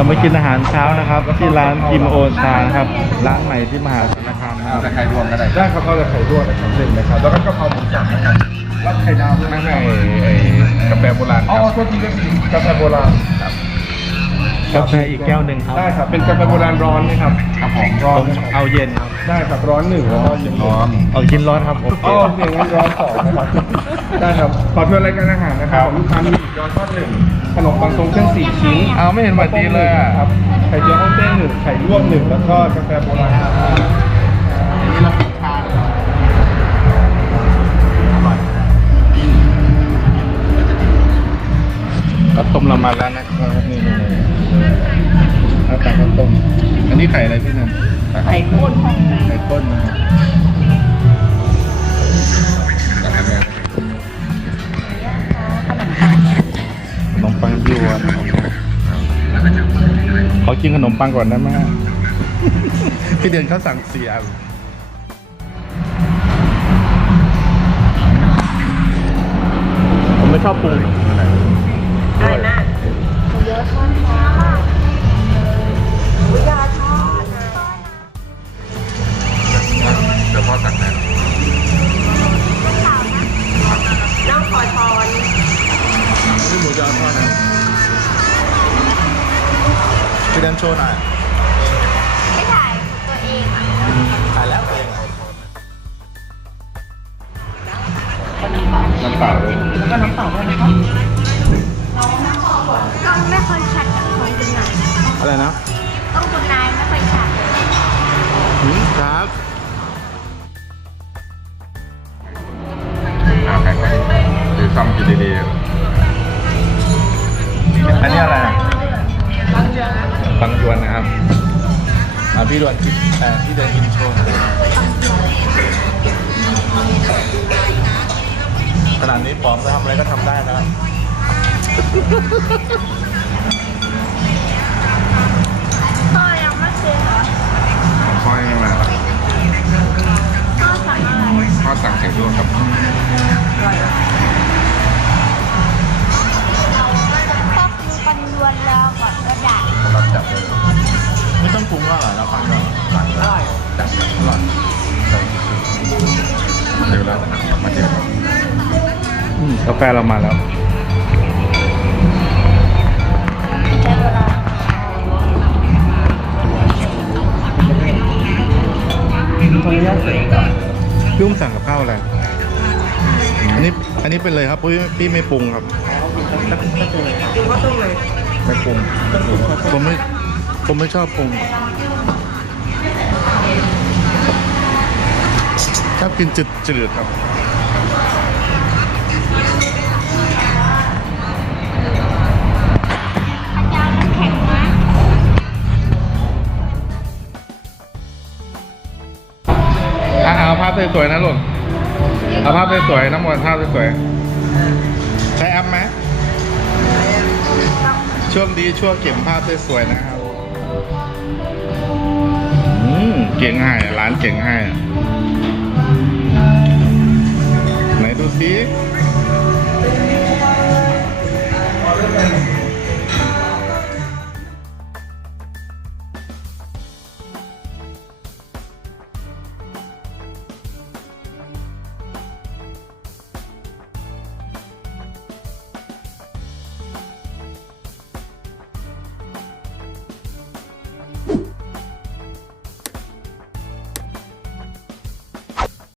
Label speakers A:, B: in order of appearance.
A: เรามากินอาหารเช้านะครับที่ร้านกิมโอชานะครับร้านใหม่ที่มหาสารคามนะครับ
B: จะใครรวมก็ได้
C: ได้ครับเอาแต่ไข่ลวกนะครับหนึ่งนะครับแล้วก็กะเพราหมูสับนะครับรับไข่ดาวด้วย
B: ไม่
C: นะค
B: ไม่
C: รับ
B: ไอ้กาแฟโบราณค
C: อ๋อ
B: รับ
C: โทษทีเรื่องกาแฟโบราณครับ
A: กาแฟอีกแก้วหนึ่งครับ
C: ได้ครับ เป็นกาแฟโบราณร้อนนะครับ
B: ครับผม
C: ร้อ
A: ผ
C: น
A: ม
C: นะครับ
A: เอาเย็นครับ
C: ได้ครับร้อนหนึ่งแล้วก็เย็นหนึ่ง
B: ร้อน
A: เอาชิ้นร้อนครับโอเค
C: อ๋อเพียงงั้นร้อนสองนะครับ ได้ครับขอทวนรายการอาหารนะครับของลูกค้ามีย้อนทอดหนึ่งขนมปังทรงเครื่องสี่ชิ้น
B: เอาไม่เห็นหวัดดีเลยอะ
C: ครับไข่เจียวฮ่องเต้หนึ่งไข่ลวกหนึ่งแล้วก็กาแฟโบราณ
A: ต้มเรามาแล้วนะครับนี่นี่แล้วแต่ก็ต้ม
B: อันนี้ไข่อะไรพี่นัน
A: ไข่ข้น
B: ไข่ข้นนะครับแต่อันเนี้ย
A: ขนมปังยวนขอกินขนมปังก่อนได้ไหมฮะพี่เดือนเขาสั่งสี่อันผมไม่ชอบปรุง
B: เดี๋ยวพ่อสั่งแล้ว
D: น้องขอทอน
A: นี่หมูยอทอดนะพี่เดือนโชว์หน่อย
D: ไม่ถ่ายตัวเองอะ
A: ถ่ายแล้วเอง
B: น้ำเปล่าเลย
D: ก็ไม่ค่อยชัดกับของคุณนาย
A: อะไรนะ
D: ต้องคุณนายไม่ค่อยชัด
A: หืมครับ
B: เอาไข่ข้นหรือซ่อมกินดีๆอันนี้อะไรอะ
A: ปังยวนนะครับมาพี่ดวนกินอ่พี่เดินกินโชว์ขนาดนี้ปลอมจะทำอะไรก็ทำได้นะครับ
D: ป
B: รุ
A: งก็อร่อยแล้วปังยวน
B: สั่งเลยจับเลยอร่อยเดี๋ยวแล้วมาเจอกัน
A: อืมกาแฟเรามาแล้ว
D: ใช้เวลา
A: พี่อุ้มสั่งกับข้าวอะไร อันนี้ อันนี้เป็นเลยครับพี่พี่ไม่ปรุงครับ ก็ต้องเลยไม่ปรุงผมไม่ ผมไม่ชอบปรุงชอบกินจืดจืดๆครับ
D: อาจารย์แข็งนะ
B: อะเอาภาพสวยๆนะลูกเอาภาพสวยๆน้ำมนต์ภาพสวยๆใช้แอปไหมช่วงดีช่วงเก็บภาพสวยๆนะครับ อืมเก่งให้ร้านเก่งให้ไหนดูสิ